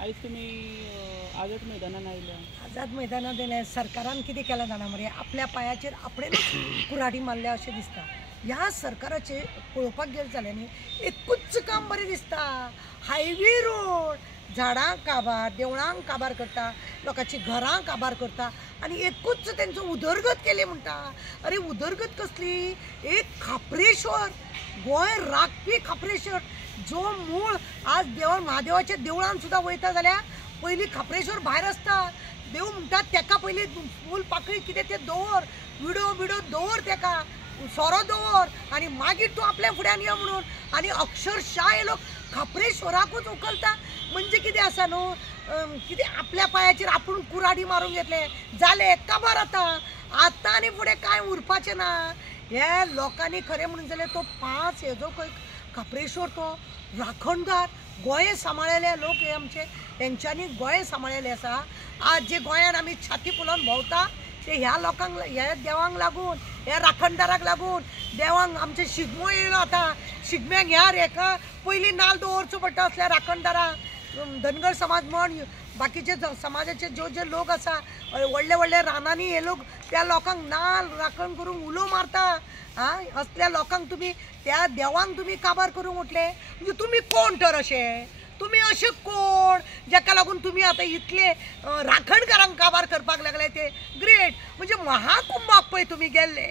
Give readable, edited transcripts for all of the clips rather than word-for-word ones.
आयज तुमी आझाद मैदानान आयल्या. आझाद मैदानात दिले सरकारान कितें केलां जाणा मरे, आपल्या पायाचेर आपणेच कुऱ्हाडी मारल्या अशें दिसता. ह्या सरकाराचे पळोवपाक गेले जाल्यार न्ही एकूच काम बरें दिसता. हायवे रोड झाडांक काबार, देवळांक काबार करता, लोकांची घरां काबार करता आनी एकूच तेंचो उदरगत केली म्हणटा. अरे उदरगत कसली? एक खापरेश्वर, गोंय राखपी खापरेश्वर, जो मूळ आज महादेवाच्या देवळान सुद्दां वयता जाल्यार पयलीं खापरेश्वर भायर आसता. देव म्हणटा तेका पयलीं फूल पाकळी कितें तें दवर, विडो दवर, तेका सोरो दवर आनी मागीर तूं आपल्या फुड्यान यो म्हणून. आनी अक्षरशः हे लोक खापरेश्वराकूच उखलता. म्हणजे कितें आसा न्हू, कितें आपल्या पायाचेर आपूण कुऱ्हाडी मारूंक घेतले जाले काबार आतां आनी फुडें कांय उरपाचें ना. हे लोकांनी खरें म्हणून जाल्यार तो 5 हेजो खंय खापरेश्वर तो राखणदार. गोंय सांबाळलेले लोक हे आमचे, तेंच्यांनी गोंय सांबाळलेलें आसा. आज जे गोंयान आमी छाती फुलोवन भोंवता ते ह्या लोकांक, ह्या देवांक लागून, ह्या राखणदाराक लागून. देवांक आमचे शिगमो येयलो आतां, शिगम्याक ह्या रेका पयलीं नाल्ल दवरचो पडटा असल्या राखणदाराक. धनगर समाज म्हण बाकीचे समाजाचे जे लोक आसा व्हडले व्हडले रानांनी हे लोक त्या लोकांक नाल्ल राखण करूंक उलो मारता. असल्या लोकांक तुमी त्या देवांक तुमी काबार करूंक उठले. म्हणजे तुमी कोण तर अशें? तुमी अशें कोण जाका लागून तुमी आतां इतले राखणकारांक काबार करपाक लागले? ते ग्रेट. म्हणजे महाकुंभाक पळय तुमी गेल्ले,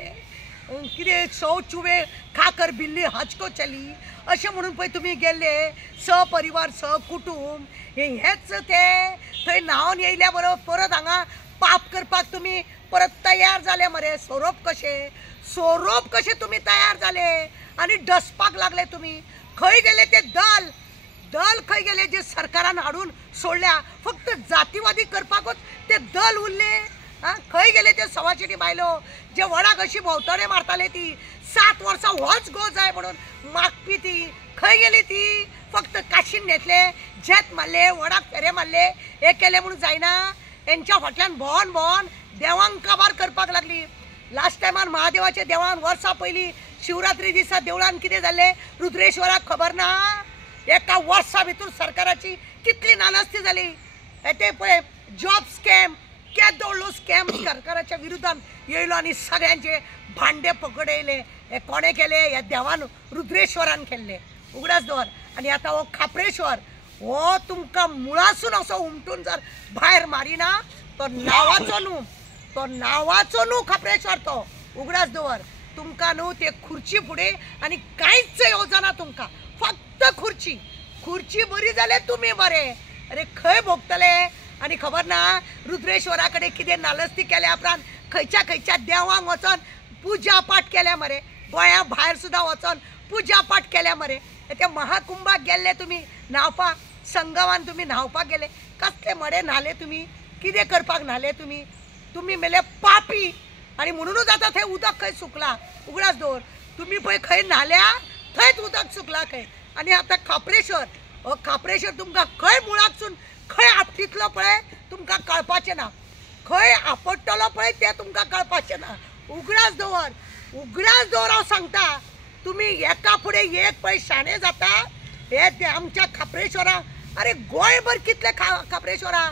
कितें सौ चुवे खाकर बिल्ली हचको चली अशें म्हणून पळय तुमी गेल्ले, सपरिवार सकुटुंब हेच ते थंय न्हांवन येयल्या बरोबर परत हांगा पाप करपाक तुमी परत तयार जाले मरे. सोरोप कशे तुमी तयार जाले आनी डसपाक लागले तुमी. खंय गेले ते दल खंय गेले जे सरकारान हाडून सोडल्या? फक्त जातीवादी करपाकूच ते दल उरले. खंय गेले ते सवाशिणी बायलो जे वडाक अशी भोंवतणे मारताले, ती 7 वर्सां होच गो जाय म्हणून मागपी ती खंय गेली? ती फक्त काशीन घेतले, झेत मारले, वडाक फेरे मारले, हे केले म्हणून जायना. हेंच्या फाटल्यान भोंवन देवांक काबार करपाक लागली. लास्ट टायमान महादेवाच्या देवळान वर्सां पयलीं शिवरात्री दिसा देवळान कितें जाल्लें रुद्रेश्वराक खबर ना? एका वर्सा भितर सरकाराची कितली नानस्ती जाली. ते पळय जॉब स्कॅम, केदोळ्ळो स्कॅम सरकाराच्या विरोधान येयलो आनी सगळ्यांचे भांडे पकडयले. हे कोणे केले? ह्या देवान रुद्रेश्वरान केल्ले. उगडास दवर. आनी आतां हो खापरेश्वर हो तुमकां मुळासून असो उमटून जर भायर मारिना तो नांवाचो न्हू खापरेश्वर. तो उगडास दवर. तुमकां न्हू ते खुर्ची फुडें आनी कांयच येवजना तुमकां, फक्त खुर्ची बरी जाल्यार तुमी बरे. अरे खंय भोगतले? आनी खबर ना रुद्रेश्वरा कडेन कितें नालस्ती केल्या उपरांत खंयच्या देवांक वचोन पुजा पाठ केल्या मरे. गोंया भायर सुद्दां वचोन पुजा पाठ केल्या मरे. ते महाकुंभाक गेल्ले तुमी न्हांवपाक, संगमान तुमी न्हांवपाक गेले. कसले मडे न्हाले तुमी? कितें करपाक न्हाले तुमी? तुमी मेले पापी. आनी म्हणूनच आतां थंय उदक खंय सुकला. उगडास दवर. तुमी पळय खंय न्हाल्या थंयच उदक सुकला खंय. आनी आतां खापरेश्वर तुमकां खंय मुळाकसून खंय आपटितलो पळय तुमकां कळपाचें ना. खंय आपडटलो पळय तें तुमकां कळपाचें ना. उगडास दवर हांव सांगता. तुमी एका फुडें एक पळय शाणे जाता. हे आमच्या खापरेश्वरा, अरे गोंयभर कितले खापरेश्वरा.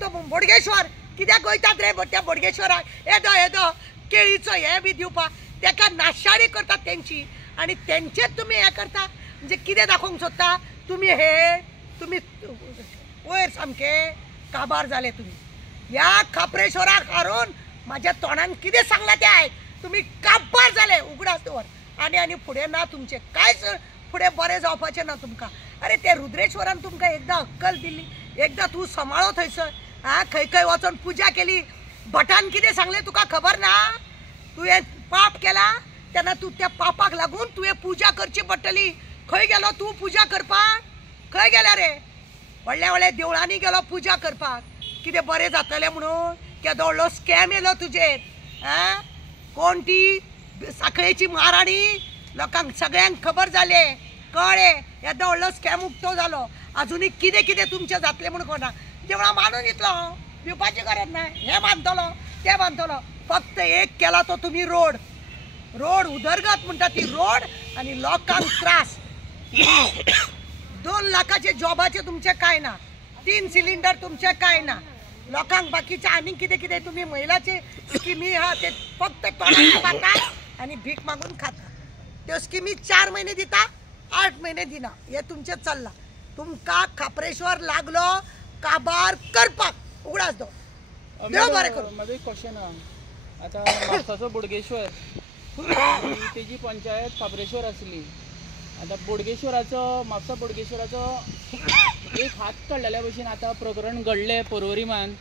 तो बोडगेश्वर कित्याक वयतात रे त्या बोडगेश्वराक? येदो केळीचो हे बी दिवपाक तेका नाशाडी करतात तेंची. आनी तेंचेच तुमी हे करता. म्हणजे कितें दाखोवंक सोदता? तुमी वयर सामके काबार जाले तुमी. ह्या खापरेश्वराक हारोवन म्हाज्या तोंडान कितें सांगलां तें आयक. तुमी काबार जाले. उगडास दवर. आनी फुडें ना तुमचें कांयच फुडें बरें जावपाचें ना तुमकां. अरे ते रुद्रेश्वरान तुमकां एकदां अक्कल दिल्ली, एकदां तूं सांबाळो थंयसर. खंय वचोन पुजा केली. भटान कितें सांगलें तुका खबर ना? तुवें पाप केला तेन्ना तूं त्या पापाक लागून तुवें पुजा करची पडटली. खंय गेलो तूं पुजा करपाक? खंय गेल्या रे? व्हडल्या देवळांनी गेलो पुजा करपाक. कितें बरें जातलें म्हणून? केदो व्हडलो स्कॅम येयलो तुजेर. कोण ती साखळेची महाराणी? लोकांक सगळ्यांक खबर जाले, कळ्ळें. येदो व्हडलो स्कॅम उक्तो जालो. आजुनी कितें तुमचें जातलें म्हणून कोणा. देवळां मानून दितलो भिवपाची गरज ना. हे बांदतलो ते बांदतलो. फक्त एक केला तो तुमी रोड उदरगत म्हणटा ती रोड. आनी लोकांक त्रास. 2 लाखाचे जॉबाचे तुमचे काय ना. 3 सिलिंडर तुमचे काय ना लोकांक बाकीचे आनी कितें कितें तुम्ही महिलाचे स्किमी हा ते फक्त तोंडात खाता आणि भीक मागून खाता. त्यो स्किमी 4 महिने दिता 8 महिने दिना हे तुमचे चल्ला. तुमका खापरेश्वर लागलो काबार करपाक उगडास दो देव बरें करूं. माझं एक क्वेश्चन आहा आता म्हापसाचो बोडगेश्वर तेजी पंचायत खापरेश्वर आसली. आता बोडगेश्वराचो म्हापसा बोडगेश्वराचो एक हात काडलेल्या भशेन आता प्रकरण घडले पर्वरीमान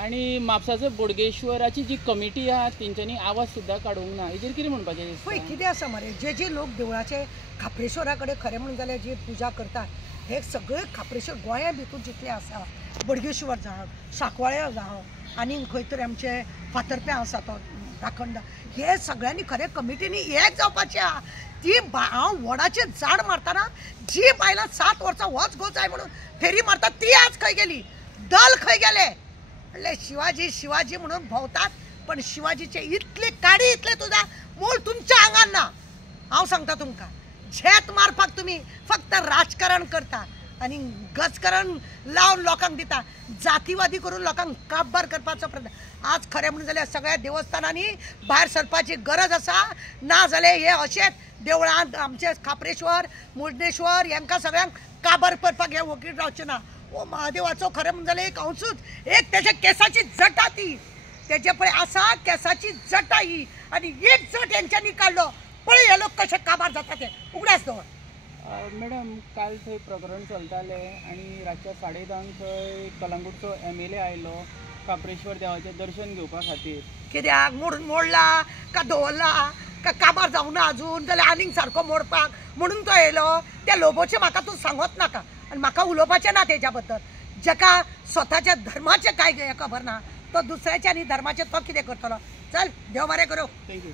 आणि म्हापसाचो बोडगेश्वराची जी कमिटी आहा तेंच्यांनी आवाज सुद्दां काडूंक ना. हेजेर कितें म्हणपाचें पळय कितें आसा मरे जे लोक देवळाचे खापरेश्वरा कडेन खरें म्हणून जाल्यार जी पुजा करतात हे सगळे खापरेश्वर गोंया भितूर जितले आसा बोडगेश्वर जावं सांकवाळे जावं आनी खंय तरी आमचे फातर्पे आसा तो राखणदा हे सगळ्यांनी खरें कमिटीनी एक जावपाचें आहा. ती हांव वडाचें झाड मारतना जी बायलां 7 वर्सां वच गो जाय म्हणून फेरी मारता ती आज खंय गेली दल खंय गेले म्हणले शिवाजी शिवाजी म्हणून भोंवतात पण शिवाजीचे इतले काडी इतले तुझा मूळ तुमच्या आंगान ना. हांव सांगता तुमकां झेत मारपाक तुम्ही फक्त राजकारण करता आणि गजकरण लावन लोकांक दिता जातीवादी करून लोकांक काबार करपाचो प्रयत्न. आज खरें म्हणून जाल्यार सगळ्या देवस्थानांनी भायर सरपाची गरज आसा ना जाल्यार हे अशेंच देवळांत आमचे खापरेश्वर मुर्डेश्वर हांकां सगळ्यांक काबार करपाक हे वकील रावचे ना. ओ महादेवाचो खरें म्हणून जाल्यार एक हंसूच एक तेच्या केसाची जटा ती तेजे पळय आसा केसाची जटा ही आनी एक जट हेंच्यांनी काडलो पळय हे लोक कशे काबार जाता ते उगडास दवर. मॅडम काल थंय प्रकरण चलतालें आनी रातच्या 10:30 थंय कलंगूटचो MLA आयलो खापरेश्वर देवाचें दर्शन घेवपा खातीर. कित्याक मोडला का दवरला का काबार जावं ना अजून जाल्यार आनीक सारको मोडपाक म्हणून तो येयलो. त्या लोबोचें म्हाका तूं सांगत नाका आनी म्हाका उलोवपाचें ना तेज्या बद्दल. जाका स्वताच्या धर्माचें कांय खबर ना तो दुसऱ्याच्या आनी धर्माचें तो कितें करतलो. चल देव बरें करूं. थँक्यू.